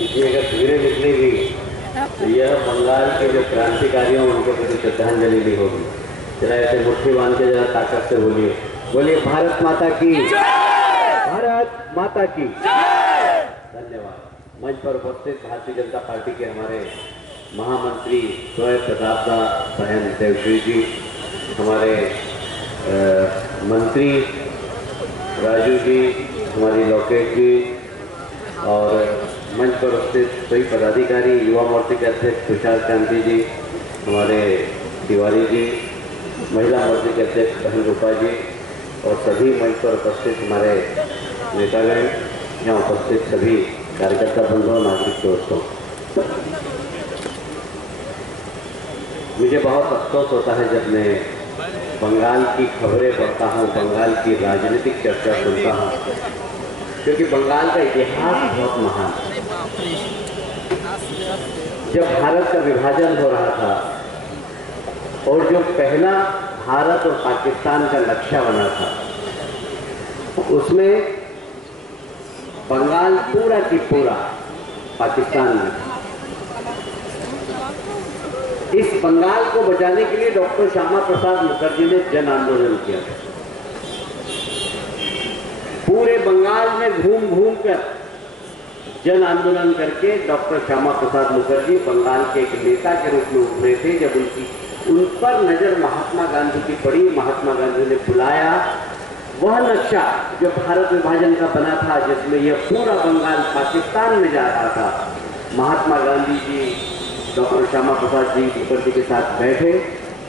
इसमें अगर धीरे निकलेगी तो यह बंगाल के जो क्रांतिकारियों उनके प्रति श्रद्धांजलि भी होगी। जरा ऐसे मुट्ठी बांध के जरा ताकत से बोलिए, बोलिए भारत माता की, भारत माता की। धन्यवाद। मंच पर उपस्थित भारतीय जनता पार्टी के हमारे महामंत्री स्वयं प्रताप दा बहन देवश्री जी, हमारे मंत्री राजू जी, हमारी लोकेश जी, और मंच पर उपस्थित सभी पदाधिकारी, युवा मोर्चे के अध्यक्ष तुषार कांति जी, हमारे तिवारी जी, महिला मोर्चे के अध्यक्ष बहन रूपा जी, और सभी मंच पर उपस्थित हमारे नेतागण, यहाँ उपस्थित सभी कार्यकर्ता बंधुओं, नागरिक दोस्तों, मुझे बहुत अफसोस होता है जब मैं बंगाल की खबरें पढ़ता हूँ, बंगाल की राजनीतिक चर्चा सुनता हूँ, क्योंकि बंगाल का इतिहास बहुत महान है। जब भारत का विभाजन हो रहा था और जो पहला भारत और पाकिस्तान का नक्शा बना था, उसमें बंगाल पूरा की पूरा पाकिस्तान में था। इस बंगाल को बचाने के लिए डॉक्टर श्यामा प्रसाद मुखर्जी ने जन आंदोलन किया था। पूरे बंगाल में घूम घूम कर जन आंदोलन करके डॉक्टर श्यामा प्रसाद मुखर्जी बंगाल के एक नेता के रूप में उभरे थे। जब उन पर नजर महात्मा गांधी की पड़ी, महात्मा गांधी ने बुलाया वह नक्शा जो भारत विभाजन का बना था, जिसमें यह पूरा बंगाल पाकिस्तान में जा रहा था। महात्मा गांधी जी डॉक्टर श्यामा प्रसाद जी मुखर्जी के साथ बैठे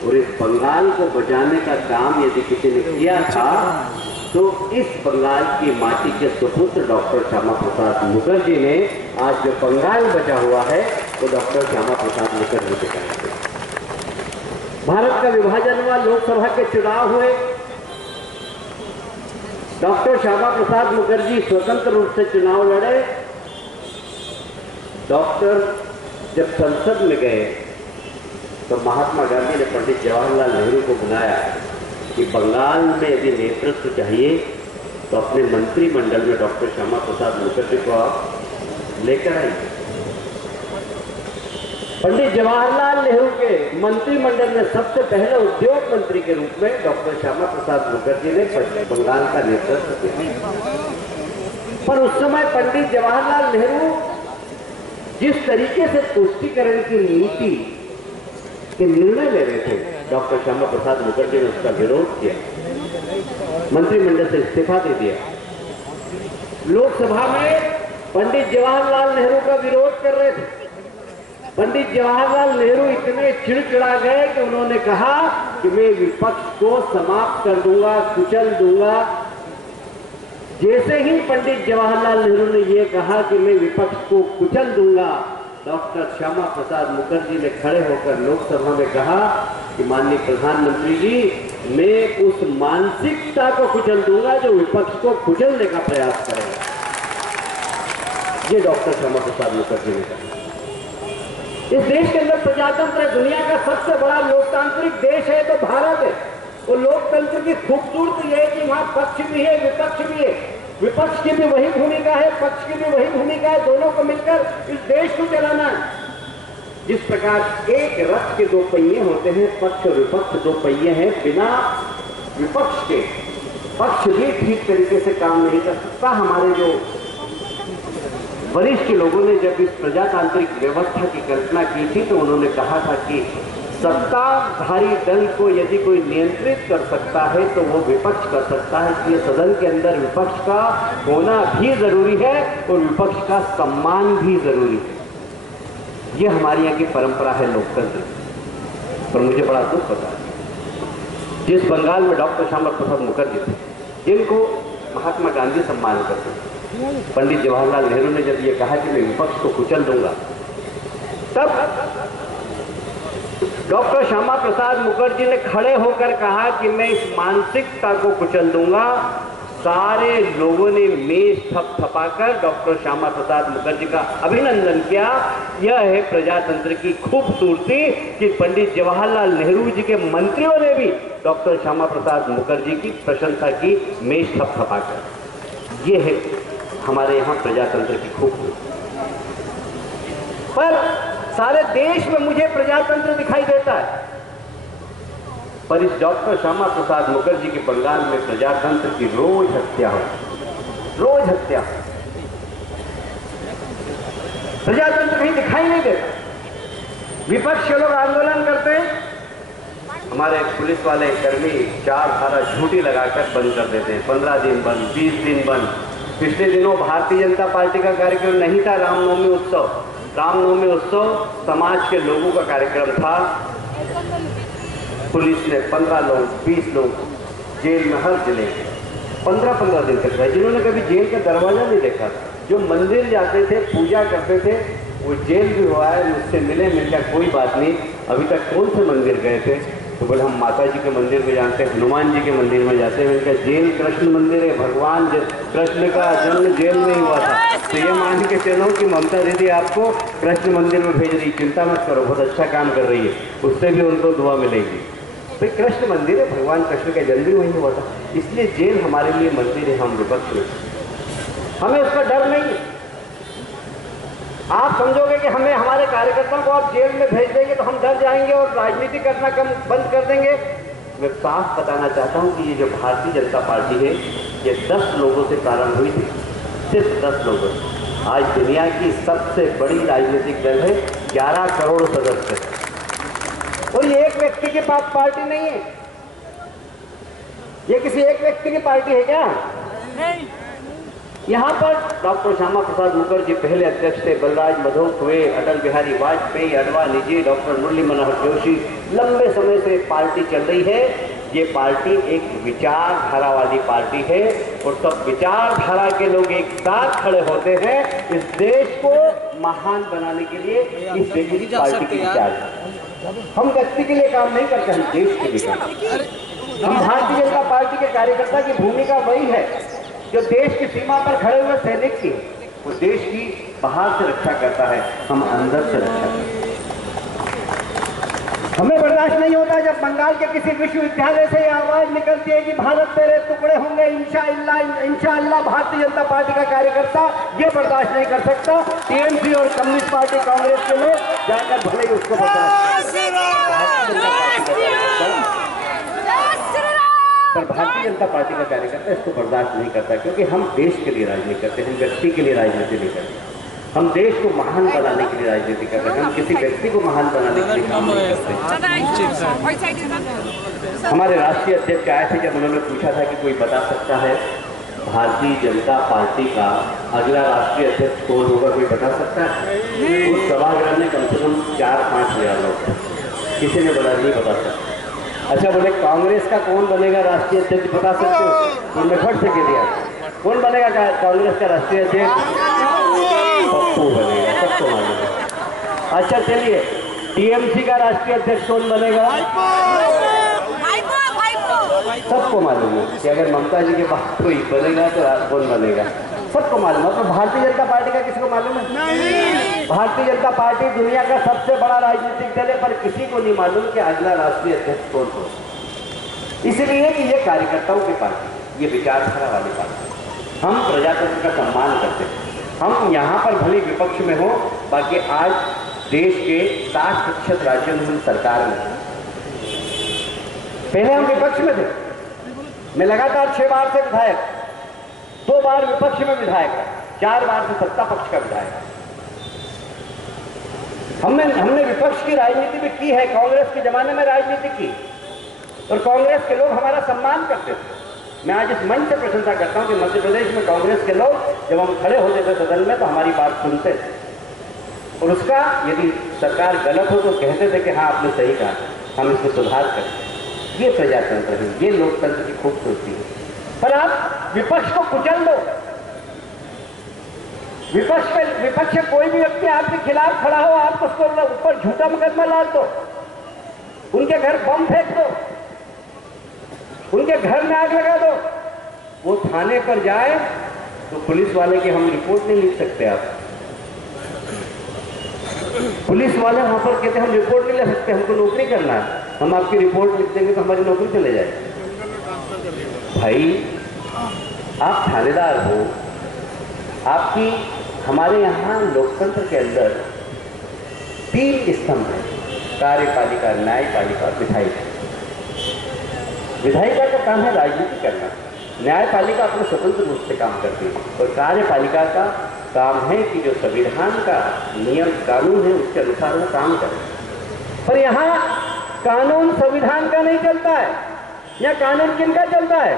और इस बंगाल को बचाने का काम यदि किसी ने किया था तो इस बंगाल की माटी के सुपुत्र डॉक्टर श्यामा प्रसाद मुखर्जी ने आज जो बंगाल बचा हुआ है वो डॉक्टर श्यामा प्रसाद मुखर्जी के कारण। भारत का विभाजन हुआ, लोकसभा के चुनाव हुए, डॉक्टर श्यामा प्रसाद मुखर्जी स्वतंत्र रूप से चुनाव लड़े। डॉक्टर जब संसद में गए तो महात्मा गांधी ने पंडित जवाहरलाल नेहरू को बुलाया कि बंगाल में यदि नेतृत्व चाहिए तो अपने मंत्रिमंडल में डॉक्टर श्यामा प्रसाद मुखर्जी को आप लेकर आइए। पंडित जवाहरलाल नेहरू के मंत्रिमंडल में सबसे पहले उद्योग मंत्री के रूप में डॉक्टर श्यामा प्रसाद मुखर्जी ने बंगाल का नेतृत्व किया। पर उस समय पंडित जवाहरलाल नेहरू जिस तरीके से तुष्टीकरण की नीति के निर्णय ले रहे थे, डॉक्टर श्यामा प्रसाद मुखर्जी ने उसका विरोध किया, मंत्रिमंडल से इस्तीफा दे दिया। लोकसभा में पंडित जवाहरलाल नेहरू का विरोध कर रहे थे। पंडित जवाहरलाल नेहरू इतने चिड़चिड़ा गए कि उन्होंने कहा कि मैं विपक्ष को समाप्त कर दूंगा, कुचल दूंगा। जैसे ही पंडित जवाहरलाल नेहरू ने यह कहा कि मैं विपक्ष को कुचल दूंगा, डॉक्टर श्यामा प्रसाद मुखर्जी ने खड़े होकर लोकसभा में कहा कि माननीय प्रधानमंत्री जी, मैं उस मानसिकता को कुचल दूंगा जो विपक्ष को कुचलने का प्रयास करेगा। ये डॉक्टर श्यामा प्रसाद मुखर्जी ने कहा। इस देश के अंदर प्रजातंत्र है, दुनिया का सबसे बड़ा लोकतांत्रिक देश है तो भारत है। वो लोकतंत्र की खूबसूरती है कि वहां पक्ष भी है, विपक्ष भी है। विपक्ष की भी वही भूमिका है, पक्ष की भी वही भूमिका है, दोनों को मिलकर इस देश को चलाना है। जिस प्रकार एक रथ के दो पहिए होते हैं, पक्ष और विपक्ष दो पहिए हैं, बिना विपक्ष के पक्ष भी ठीक तरीके से काम नहीं कर सकता। हमारे जो वरिष्ठ लोगों ने जब इस प्रजातांत्रिक व्यवस्था की कल्पना की थी तो उन्होंने कहा था कि सत्ताधारी दल को यदि कोई नियंत्रित कर सकता है तो वो विपक्ष कर सकता है। इसलिए सदन के अंदर विपक्ष का होना भी जरूरी है और विपक्ष का सम्मान भी जरूरी है। ये हमारे यहाँ की परंपरा है लोकतंत्र। पर मुझे बड़ा दुख होता है जिस बंगाल में डॉक्टर श्यामा प्रसाद मुखर्जी थे, जिनको महात्मा गांधी सम्मान करते थे, पंडित जवाहरलाल नेहरू ने जब ये कहा कि मैं विपक्ष को कुचल दूंगा, तब डॉक्टर श्यामा प्रसाद मुखर्जी ने खड़े होकर कहा कि मैं इस मानसिकता को कुचल दूंगा। सारे लोगों ने मेज थपथपाकर डॉक्टर श्यामा प्रसाद मुखर्जी का अभिनंदन किया। यह है प्रजातंत्र की खूबसूरती कि पंडित जवाहरलाल नेहरू जी के मंत्रियों ने भी डॉक्टर श्यामा प्रसाद मुखर्जी की प्रशंसा की, मेज थपथपाकर। यह है हमारे यहाँ प्रजातंत्र की खूबसूरती। सारे देश में मुझे प्रजातंत्र दिखाई देता है, पर इस डॉक्टर श्यामा प्रसाद मुखर्जी के बंगाल में प्रजातंत्र की रोज हत्या हो, रोज हत्या। प्रजातंत्र कहीं दिखाई नहीं देता। विपक्ष के लोग आंदोलन करते हैं, हमारे पुलिस वाले कर्मी 4 धारा झूठी लगाकर बंद कर देते हैं। 15 दिन बंद, 20 दिन बंद। पिछले दिनों भारतीय जनता पार्टी का कार्यक्रम नहीं था रामनवमी उत्सव। रामनवमी उत्सव समाज के लोगों का कार्यक्रम था। पुलिस ने 15 लोग 20 लोग जेल में हर जिले के 15-15 दिन तक रहे, जिन्होंने कभी जेल का दरवाजा नहीं देखा, जो मंदिर जाते थे, पूजा करते थे, वो जेल भी हुआ है, मुझसे मिले, मिलकर कोई बात नहीं, अभी तक कौन से मंदिर गए थे? तो बोले हम माता जी के मंदिर में जाते हैं, हनुमान जी के मंदिर में जाते हैं। उनका जेल कृष्ण मंदिर है, भगवान कृष्ण का जन्म जेल में ही हुआ था। तो ये मान के चलो कि ममता दीदी आपको कृष्ण मंदिर में भेज रही, चिंता मत करो, बहुत अच्छा काम कर रही है, उससे भी उनको दुआ मिलेगी। तो कृष्ण मंदिर है, भगवान कृष्ण का जन्म भी वहीं हुआ था, इसलिए जेल हमारे लिए मंदिर है। हम विपक्ष में, हमें उसका डर नहीं है। आप समझोगे कि हमें हमारे कार्यकर्ताओं को आप जेल में भेज देंगे तो हम डर जाएंगे और राजनीति करना कम बंद कर देंगे। मैं साफ बताना चाहता हूं कि ये जो भारतीय जनता पार्टी है, ये 10 लोगों से प्रारंभ हुई थी, सिर्फ 10 लोगों से। आज दुनिया की सबसे बड़ी राजनीतिक दल है, 11 करोड़ सदस्य, और ये एक व्यक्ति की पार्टी नहीं है। ये किसी एक व्यक्ति की पार्टी है क्या? नहीं। यहाँ पर डॉक्टर श्यामा प्रसाद मुखर्जी पहले अध्यक्ष थे, बलराज मधोक हुए, अटल बिहारी वाजपेयी, अडवाणी जी, डॉक्टर मुरली मनोहर जोशी, लंबे समय से पार्टी चल रही है। ये पार्टी एक विचारधारा वाली पार्टी है और सब विचारधारा के लोग एक साथ खड़े होते हैं इस देश को महान बनाने के लिए। इस पार्टी की विचारधारा, हम व्यक्ति के लिए काम नहीं करते, हम देश के लिए काम। हम भारतीय जनता पार्टी के कार्यकर्ता की भूमिका वही है जो देश की सीमा पर खड़े हुए सैनिक की, वो देश की बाहर से रक्षा करता है, हम अंदर से रक्षा करते हैं। हमें बर्दाश्त नहीं होता जब बंगाल के किसी विश्वविद्यालय से यह आवाज निकलती है कि भारत तेरे टुकड़े होंगे इंशाअल्लाह। भारतीय जनता पार्टी का कार्यकर्ता ये बर्दाश्त नहीं कर सकता। टीएमसी और कम्युनिस्ट पार्टी कांग्रेस के लोग जाकर भले ही उसको पर भारतीय जनता पार्टी का कार्यकर्ता इसको बर्दाश्त नहीं करता, क्योंकि हम देश के लिए राजनीति करते हैं, हम व्यक्ति के लिए राजनीति नहीं करते। हम देश को महान बनाने के लिए राजनीति कर रहे हैं, हम किसी व्यक्ति को महान बनाने के लिए काम नहीं करते। हमारे राष्ट्रीय अध्यक्ष आए थे, जब उन्होंने पूछा था कि कोई बता सकता है भारतीय जनता पार्टी का अगला राष्ट्रीय अध्यक्ष कौन होगा, कोई बता सकता है? उस सभागृह में कम से कम 4-5 हजार लोग थे, किसी ने बोला नहीं बता सकता। अच्छा, बोले कांग्रेस का कौन बनेगा राष्ट्रीय अध्यक्ष, बता सकते हो? उन्होंने फट से कह दिया, कौन बनेगा कांग्रेस का राष्ट्रीय अध्यक्ष? पप्पू बनेगा, सबको मालूम है। अच्छा चलिए, टीएमसी का राष्ट्रीय अध्यक्ष कौन बनेगा? सबको मालूम है कि अगर ममता जी के बाद कोई बनेगा तो कौन बनेगा, सबको मालूम है। तो भारतीय जनता पार्टी का किसी को मालूम है? नहीं। भारतीय जनता पार्टी दुनिया का सबसे बड़ा राजनीतिक दल है, पर किसी को नहीं मालूम कि अगला राष्ट्रीय अध्यक्ष कौन हो। इसलिए कि ये कार्यकर्ताओं की पार्टी, ये विचारधारा वाली पार्टी। हम प्रजातंत्र का सम्मान करते हैं। हम यहाँ पर भले विपक्ष में हो, बाकी आज देश के 60% राज्यों में हम सरकार में। पहले हम विपक्ष में थे, मैं लगातार 6 बार से विधायक, 2 बार विपक्ष में विधायक, 4 बार से सत्ता पक्ष का विधायक। हमने विपक्ष की राजनीति भी की है, कांग्रेस के जमाने में राजनीति की, और कांग्रेस के लोग हमारा सम्मान करते थे। मैं आज इस मंच से प्रशंसा करता हूं कि मध्य प्रदेश में कांग्रेस के लोग जब हम खड़े होते थे सदन में तो हमारी बात सुनते थे, और उसका यदि सरकार गलत हो तो कहते थे कि हाँ आपने सही कहा, हम इसमें सुधार करते। ये प्रजातंत्र है, ये लोकतंत्र की खूबसूरती है। पर आप विपक्ष को कुचल दो, विपक्ष कोई भी व्यक्ति आपके खिलाफ खड़ा हो, आप उसको ऊपर झूठा मुकदमा डाल दो, उनके घर बम फेंक दो, उनके घर में आग लगा दो, वो थाने पर जाए तो पुलिस वाले की हम रिपोर्ट नहीं लिख सकते। आप पुलिस वाले वहां पर कहते हैं हम रिपोर्ट नहीं ले सकते, हमको नौकरी करना है, हम आपकी रिपोर्ट लिख देंगे तो हमारी नौकरी चले जाए। भाई आप थानेदार हो, आपकी हमारे यहाँ लोकतंत्र के अंदर 3 स्तंभ है, कार्यपालिका, न्यायपालिका और विधायिका। विधायिका का काम है राजनीति करना, न्यायपालिका अपने स्वतंत्र रूप से काम करती है, और कार्यपालिका का काम है कि जो संविधान का नियम कानून है उसके अनुसार वो काम करे। पर यहाँ कानून संविधान का नहीं चलता है, यहाँ कानून किनका चलता है,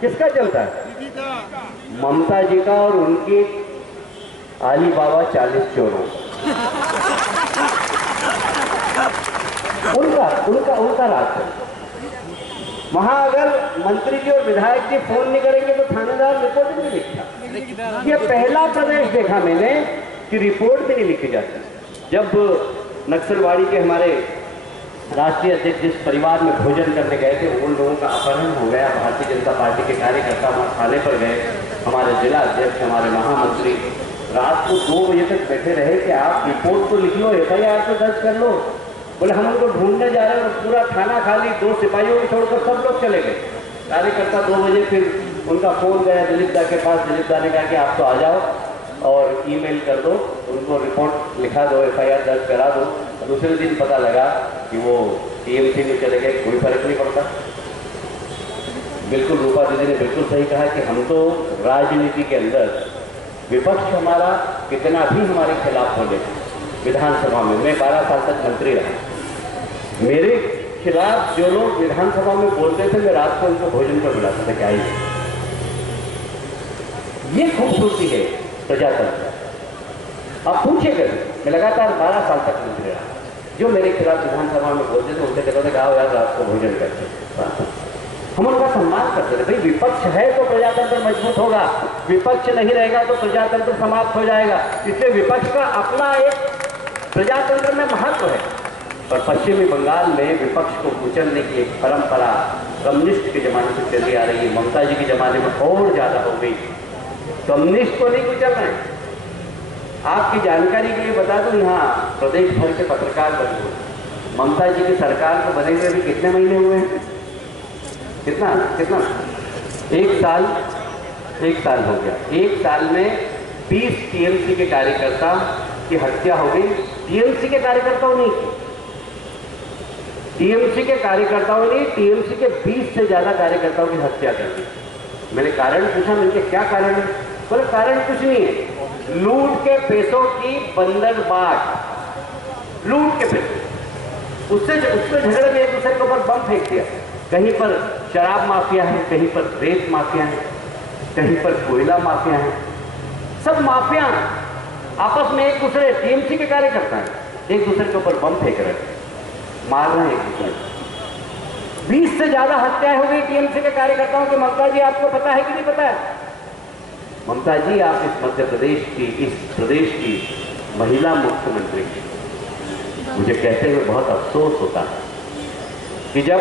किसका चलता है? ममता जी का और उनके आली बाबा 40 चोरों उनका राज है। वहां अगर मंत्री जी और विधायक जी फोन नहीं करेंगे तो थानेदार रिपोर्ट नहीं लिखता। ये पहला प्रदेश देखा मैंने कि रिपोर्ट भी नहीं लिखी जाती। जब नक्सलवाड़ी के हमारे राष्ट्रीय अध्यक्ष जिस परिवार में भोजन करने गए थे, उन लोगों का अपहरण हो गया, भारतीय जनता पार्टी के कार्यकर्ता वहाँ थाने पर गए, हमारे जिला अध्यक्ष, हमारे महामंत्री रात को 2 बजे तक बैठे रहे कि आप रिपोर्ट तो लिख लो, FIR तो दर्ज कर लो। बोले हम उनको ढूंढने जा रहे हैं, और पूरा थाना खाली, 2 सिपाहियों को छोड़कर सब लोग चले गए। कार्यकर्ता 2 बजे फिर उनका फोन गया दिलीप दा के पास, दिलीप दा ने कहा कि आप तो आ जाओ और ईमेल कर दो, उनको रिपोर्ट लिखा दो, FIR दर्ज करा दो। दूसरे दिन पता लगा कि वो TMC में चले गए, कोई फर्क नहीं पड़ता। बिल्कुल रूपा दीदी ने बिल्कुल सही कहा कि हम तो राजनीति के अंदर विपक्ष हमारा कितना भी हमारे खिलाफ बोले, विधानसभा में मैं 12 साल तक मंत्री रहा, मेरे खिलाफ जो लोग विधानसभा में बोलते थे मैं रात को उनको भोजन पर बुलाता था। क्या ये खूबसूरती है प्रजातंत्र। आप पूछिएगा, मैं लगातार 12 साल तक मंत्री रहा, जो मेरे खिलाफ विधानसभा में बोलते थे उनसे कहते थे कि आओ यार रात को भोजन करते, हम उनका सम्मान करते थे। भाई विपक्ष है तो प्रजातंत्र मजबूत होगा, विपक्ष नहीं रहेगा तो प्रजातंत्र समाप्त हो जाएगा। इसलिए विपक्ष का अपना एक प्रजातंत्र में महत्व है। और पश्चिमी बंगाल में विपक्ष को कुचलने की एक परंपरा कम्युनिस्ट के जमाने से चली आ रही है, ममता जी के जमाने में और ज्यादा हो गई। कम्युनिस्ट को नहीं कुचल रहे। आपकी जानकारी के लिए बता दूं, यहाँ प्रदेश भर के पत्रकार बने हुए, ममता जी की सरकार को बने हुए भी कितने महीने हुए हैं? कितना 1 साल हो गया। 1 साल में 20 TMC के कार्यकर्ता की हत्या हो गई। TMC के कार्यकर्ताओं ने, TMC के कार्यकर्ताओं ने TMC के 20 से ज्यादा कार्यकर्ताओं की हत्या कर दी। मैंने कारण पूछा, मैंने क्या कारण है? बोले कारण कुछ नहीं है, लूट के पैसों की बंदरबाट, लूट के पैसे, उससे झगड़े में एक दूसरे के ऊपर बम फेंक दिया। कहीं पर शराब माफिया है, कहीं पर रेत माफिया है, कहीं पर कोयला माफिया है, सब माफिया आपस में एक दूसरे, TMC के कार्यकर्ता हैं, एक दूसरे के ऊपर बम फेंक रहे हैं, मार रहे हैं एक दूसरे। 20 से ज्यादा हत्याएं हो गई TMC के कार्यकर्ताओं की। ममता जी आपको पता है कि नहीं पता है? ममता जी आप इस मध्य प्रदेश की, इस प्रदेश की महिला मुख्यमंत्री, मुझे कहते हुए बहुत अफसोस होता है कि जब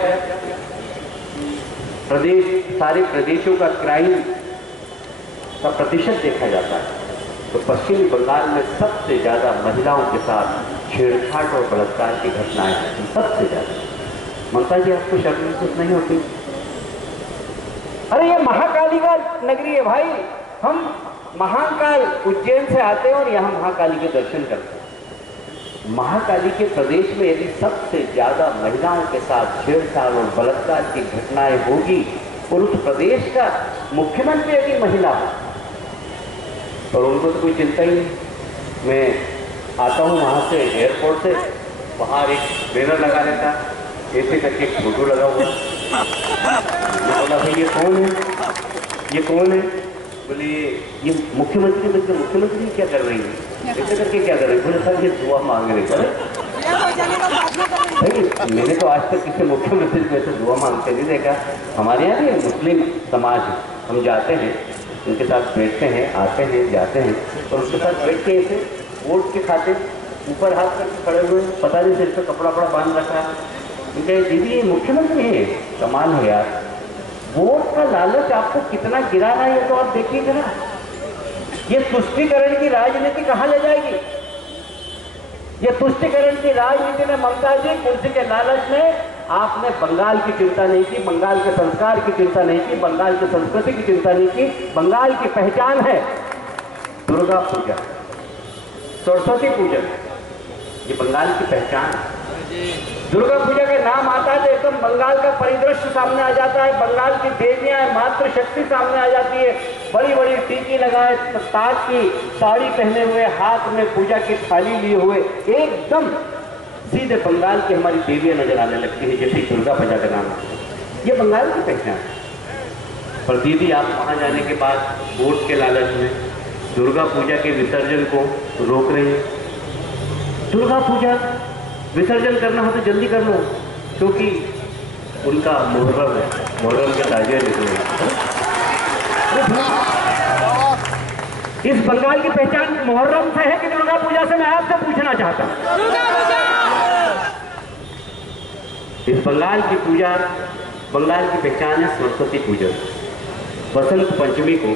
सारे प्रदेशों का क्राइम का प्रतिशत देखा जाता है तो पश्चिमी बंगाल में सबसे ज्यादा महिलाओं के साथ छेड़छाड़ और बलात्कार की घटनाएं हैं, सबसे ज्यादा। ममता जी आपको शर्म महसूस नहीं होती? अरे ये महाकाली का नगरी है भाई, हम महाकाल उज्जैन से आते हैं और यहाँ महाकाली के दर्शन करते हैं। महाकाली के प्रदेश में यदि सबसे ज्यादा महिलाओं के साथ छेड़छाड़ और बलात्कार की घटनाएं होगी और उस प्रदेश का मुख्यमंत्री यदि महिला हो और उनको तो कोई चिंता ही नहीं। मैं आता हूँ वहाँ से, एयरपोर्ट से, बाहर एक बैनर लगा रहता, ऐसे करके एक फोटो लगा हुआ। मैं बोला भाई ये कौन है, ये कौन है? बोले ये मुख्यमंत्री। मतलब मुख्यमंत्री क्या कर रही है, ऐसे करके क्या कर रही है? बोले सर ये दुआ मांग रही है। भाई मैंने तो आज तक किसी मुख्यमंत्री को ऐसे दुआ मांगते नहीं देखा। हमारे यहाँ भी मुस्लिम समाज है, हम जाते हैं उनके साथ बैठते हैं, आते हैं, जाते हैं, और उनके साथ बैठ के ऐसे वोट के खाते ऊपर हाथ करके खड़े हुए, पता नहीं सिर पर कपड़ा बांध रखा है। उनके दीदी ये मुख्यमंत्री है, कमाल है यार। वोट का लालच आपको कितना गिराना है तो आप देखिएगा ना। ये तुष्टीकरण की राजनीति कहाँ ले जाएगी? ये तुष्टीकरण की राजनीति में ममता जी कुर्सी के लालच में आपने बंगाल की चिंता नहीं की, बंगाल के संस्कार की चिंता नहीं की, बंगाल की संस्कृति की चिंता नहीं की। बंगाल की पहचान है दुर्गा पूजा, सरस्वती पूजन, ये बंगाल की पहचान है। दुर्गा पूजा का नाम आता है तो एकदम बंगाल का परिदृश्य सामने आ जाता है। बंगाल की देवियां मातृ शक्ति सामने आ जाती है, बड़ी बड़ी टीकी लगाए, ताज की साड़ी पहने हुए, हाथ में पूजा की थाली लिए हुए, एकदम सीधे बंगाल की हमारी देवियां नजर आने लगती है, जैसे दुर्गा पूजा का नाम है। ये बंगाल की पहचान है। पर दीदी, आप वहां जाने के बाद वोट के लालच में दुर्गा पूजा के विसर्जन को रोक रहे हैं। दुर्गा पूजा विसर्जन करना हो तो जल्दी कर लो, क्योंकि उनका मुहर्रम है, मुहर्रम के ताजिए निकले। इस बंगाल की पहचान मुहर्रम से है कि दुर्गा पूजा से? मैं आपसे पूछना चाहता हूं। इस बंगाल की पूजा, बंगाल की पहचान है सरस्वती पूजन। बसंत पंचमी को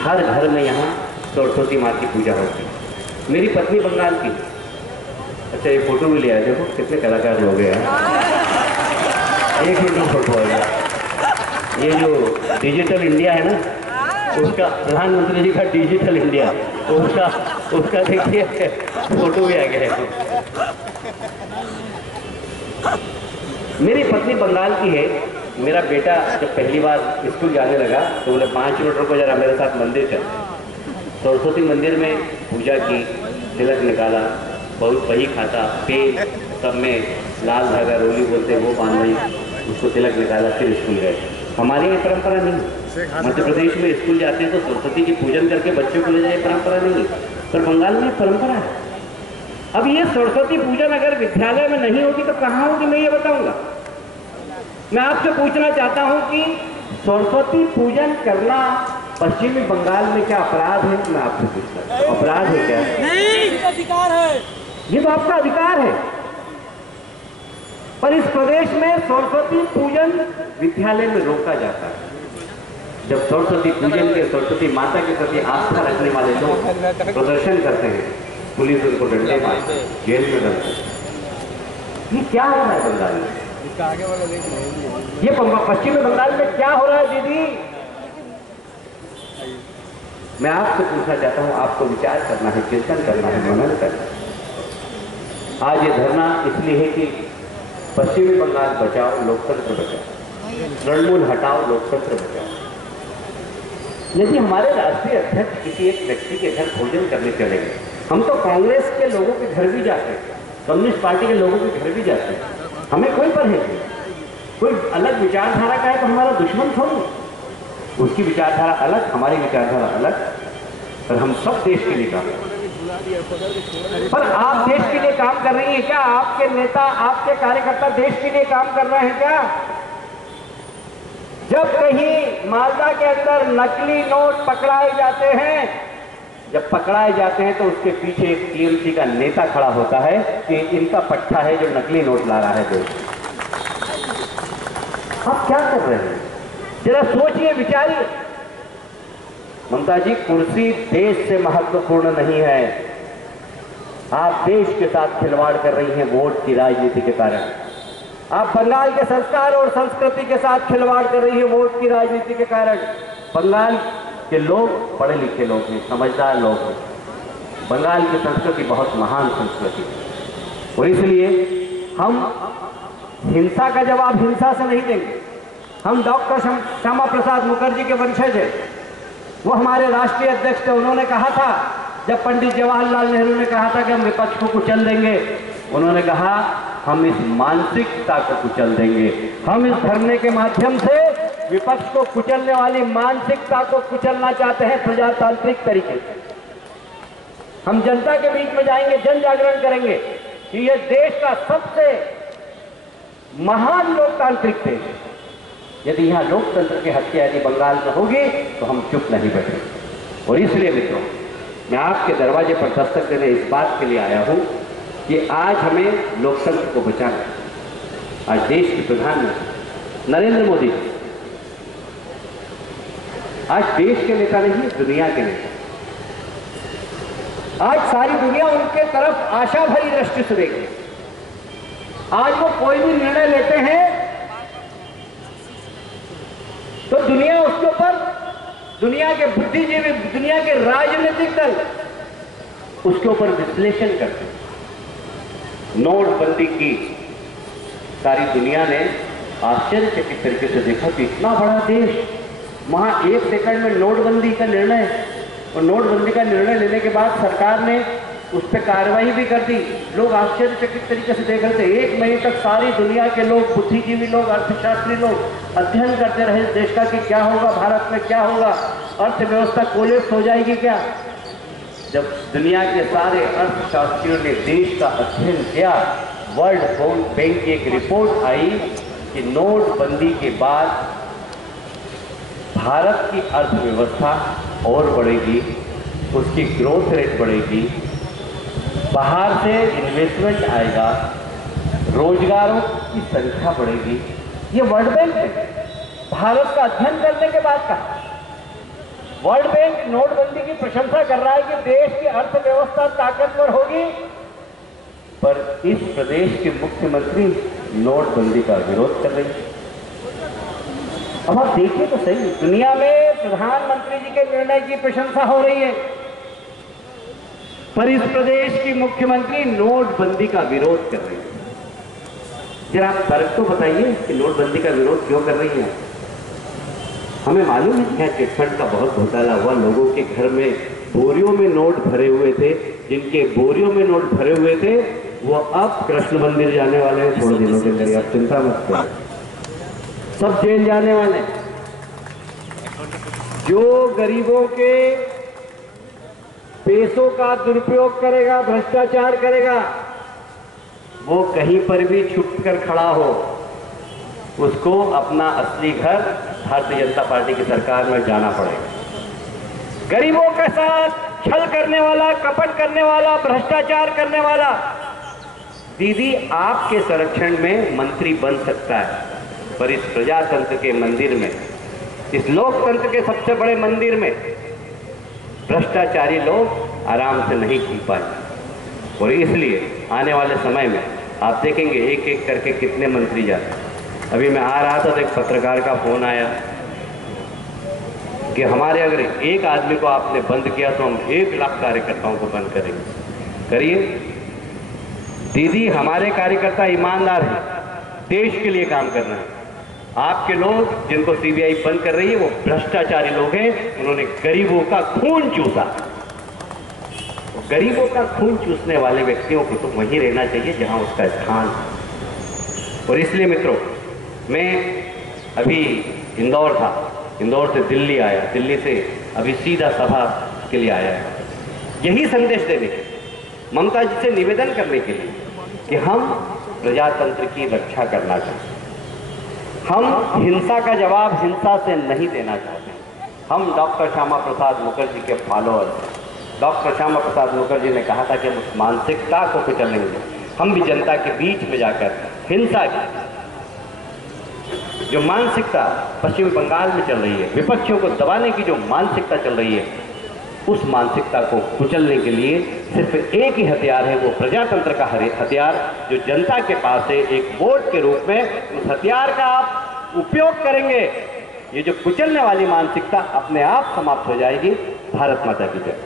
हर घर में यहाँ सरस्वती माँ की पूजा होती है। मेरी पत्नी बंगाल की। अच्छा, ये फोटो भी लिया है, देखो कितने कलाकार हो गए हैं। एक मिनट में फोटो आ गया। ये जो डिजिटल इंडिया है ना, उसका प्रधानमंत्री जी का डिजिटल इंडिया, उसका देखिए फोटो भी आ गया है। मेरी पत्नी बंगाल की है। मेरा बेटा जब पहली बार स्कूल जाने लगा तो बोले 5 मिनट रुको जरा, मेरे साथ मंदिर चल। सरस्वती मंदिर में पूजा की, तिलक निकाला, बहुत वही खाता, तेल सब में लाल धागा रोली बोलते वो बांध रही, उसको तिलक निकाला, फिर स्कूल गए। हमारे ये परंपरा नहीं। मध्य प्रदेश में स्कूल जाते हैं तो सरस्वती की पूजन करके बच्चों को ले जाए, परंपरा नहीं है। पर बंगाल में परंपरा है। अब ये सरस्वती पूजन अगर विद्यालय में नहीं होगी तो कहाँ होगी, मैं ये बताऊंगा। मैं आपसे पूछना चाहता हूं कि सरस्वती पूजन करना पश्चिमी बंगाल में क्या अपराध है? मैं आपसे पूछता हूं, अपराध है क्या? नहीं, अधिकार है। ये तो आपका अधिकार है। पर इस प्रदेश में सरस्वती पूजन विद्यालय में रोका जाता है। जब सरस्वती पूजन के, सरस्वती माता के प्रति आस्था रखने वाले लोग प्रदर्शन करते हैं, पुलिस उनको डंडे मारती है, जेल में डालती है। ये क्या हो रहा है बंगाल में? ये पश्चिमी बंगाल में क्या हो रहा है दीदी? मैं आपसे पूछना चाहता हूं, आपको विचार करना है, चिंतन करना है, मनन करना है। आज ये धरना इसलिए है कि पश्चिमी बंगाल बचाओ, लोकतंत्र बचाओ, तृणमूल हटाओ, लोकतंत्र बचाओ। यदि हमारे राष्ट्रीय अध्यक्ष किसी एक व्यक्ति के घर भोजन करने चले गए, हम तो कांग्रेस के लोगों के घर भी जाते हैं, कम्युनिस्ट पार्टी के लोगों के घर भी जाते हैं, हमें कोई परहेज नहीं। कोई अलग विचारधारा का है तो हमारा दुश्मन थोड़ी। उसकी विचारधारा अलग, हमारी विचारधारा अलग, पर हम सब देश के लिए काम कर रहे हैं। पर आप देश के लिए काम कर रही हैं क्या? आपके नेता, आपके कार्यकर्ता देश के लिए काम कर रहे हैं क्या? जब कहीं मालदा के अंदर नकली नोट पकड़ाए जाते हैं, जब पकड़ाए जाते हैं तो उसके पीछे एक टीएमसी का नेता खड़ा होता है कि इनका पट्टा है जो नकली नोट ला रहा है देश। आप क्या कर रहे हैं? जरा सोचिए, विचारिए। ममता जी, कुर्सी देश से महत्वपूर्ण नहीं है। आप देश के साथ खिलवाड़ कर रही हैं वोट की राजनीति के कारण। आप बंगाल के संस्कार और संस्कृति के साथ खिलवाड़ कर रही है वोट की राजनीति के कारण। बंगाल के लोग पढ़े लिखे लोग हैं, समझदार लोग हैं। बंगाल की संस्कृति बहुत महान संस्कृति है और इसलिए हम हिंसा का जवाब हिंसा से नहीं देंगे। हम डॉक्टर श्यामा प्रसाद मुखर्जी के वंशज हैं। वो हमारे राष्ट्रीय अध्यक्ष थे। उन्होंने कहा था, जब पंडित जवाहरलाल नेहरू ने कहा था कि हम विपक्ष को कुचल देंगे, उन्होंने कहा हम इस मानसिकता को कुचल देंगे। हम इस धरने के माध्यम से विपक्ष को कुचलने वाली मानसिकता को कुचलना चाहते हैं प्रजातांत्रिक तरीके से। हम जनता के बीच में जाएंगे, जन जागरण करेंगे कि यह देश का सबसे महान लोकतांत्रिक देश है। यदि यहाँ लोकतंत्र की हत्या यदि बंगाल में होगी तो हम चुप नहीं बैठेंगे। और इसलिए मित्रों, मैं आपके दरवाजे पर दस्तक देने इस बात के लिए आया हूं कि आज हमें लोकतंत्र को बचाना है। आज देश के प्रधानमंत्री नरेंद्र मोदी आज देश के नेता नहीं, दुनिया के नेता। आज सारी दुनिया उनके तरफ आशा भरी दृष्टि से देखे। आज वो कोई भी निर्णय लेते हैं तो दुनिया उसके ऊपर, दुनिया के बुद्धिजीवी, दुनिया के राजनीतिक दल उसके ऊपर विश्लेषण करते हैं। नोटबंदी की सारी दुनिया ने आश्चर्यचकित तरीके से देखा कि इतना बड़ा देश, वहाँ 1 सेकंड में नोटबंदी का निर्णय, और नोटबंदी का निर्णय लेने के बाद सरकार ने उस पर कार्रवाई भी कर दी। लोग आश्चर्यचकित तरीके से देख रहे थे। 1 महीने तक सारी दुनिया के लोग, बुद्धिजीवी लोग, अर्थशास्त्री लोग अध्ययन करते रहे इस देश का कि क्या होगा, भारत में क्या होगा, अर्थव्यवस्था कोलैप्स हो जाएगी क्या। जब दुनिया के सारे अर्थशास्त्रियों ने देश का अध्ययन किया, वर्ल्ड बैंक की एक रिपोर्ट आई कि नोटबंदी के बाद भारत की अर्थव्यवस्था और बढ़ेगी, उसकी ग्रोथ रेट बढ़ेगी, बाहर से इन्वेस्टमेंट आएगा, रोजगारों की संख्या बढ़ेगी। ये वर्ल्ड बैंक है, भारत का अध्ययन करने के बाद कहा। वर्ल्ड बैंक नोटबंदी की प्रशंसा कर रहा है कि देश की अर्थव्यवस्था ताकतवर होगी, पर इस प्रदेश के मुख्यमंत्री नोटबंदी का विरोध कर रही है। अब आप देखिए तो सही, दुनिया में प्रधानमंत्री जी के निर्णय की प्रशंसा हो रही है, पर इस प्रदेश की मुख्यमंत्री नोटबंदी का विरोध कर रही है। जरा आप फर्क तो बताइए कि नोटबंदी का विरोध क्यों कर रही है। हमें मालूम है क्या चिटफंड का बहुत घोटाला हुआ, लोगों के घर में बोरियों में नोट भरे हुए थे, जिनके बोरियों में नोट भरे हुए थे वो अब कृष्ण मंदिर जाने वाले हैं थोड़े दिनों के लिए। आप चिंता मत करो, सब जेल जाने वाले। जो गरीबों के पैसों का दुरुपयोग करेगा, भ्रष्टाचार करेगा, वो कहीं पर भी छुप कर खड़ा हो, उसको अपना असली घर भारतीय जनता पार्टी की सरकार में जाना पड़ेगा। गरीबों के साथ छल करने वाला, कपट करने वाला, भ्रष्टाचार करने वाला दीदी आपके संरक्षण में मंत्री बन सकता है, पर इस प्रजातंत्र के मंदिर में, इस लोकतंत्र के सबसे बड़े मंदिर में भ्रष्टाचारी लोग आराम से नहीं जी पाए। और इसलिए आने वाले समय में आप देखेंगे एक एक करके कितने मंत्री जाते हैं। अभी मैं आ रहा था तो एक पत्रकार का फोन आया कि हमारे अगर एक आदमी को आपने बंद किया तो हम 1 लाख कार्यकर्ताओं को बंद करेंगे। करिए दीदी, हमारे कार्यकर्ता ईमानदार हैं, देश के लिए काम कर रहे हैं। आपके लोग जिनको सीबीआई बंद कर रही है वो भ्रष्टाचारी लोग हैं, उन्होंने गरीबों का खून चूसा। गरीबों का खून चूसने वाले व्यक्तियों को तो वहीं रहना चाहिए जहां उसका स्थान है। और इसलिए मित्रों, मैं अभी इंदौर था, इंदौर से दिल्ली आया, दिल्ली से अभी सीधा सभा के लिए आया है, यही संदेश देने के, ममता जी से निवेदन करने के लिए कि हम प्रजातंत्र की रक्षा करना चाहते हैं। हम हिंसा का जवाब हिंसा से नहीं देना चाहते। हम डॉक्टर श्यामा प्रसाद मुखर्जी के फॉलोअर। डॉक्टर श्यामा प्रसाद मुखर्जी ने कहा था कि हम उस मानसिकता को कुचलेंगे। हम भी जनता के बीच में जाकर हिंसा की जो मानसिकता पश्चिम बंगाल में चल रही है, विपक्षियों को दबाने की जो मानसिकता चल रही है, उस मानसिकता को कुचलने के लिए सिर्फ एक ही हथियार है, वो प्रजातंत्र का हथियार जो जनता के पास है। एक वोट के रूप में उस हथियार का आप उपयोग करेंगे, ये जो कुचलने वाली मानसिकता अपने आप समाप्त हो जाएगी। भारत माता की जय।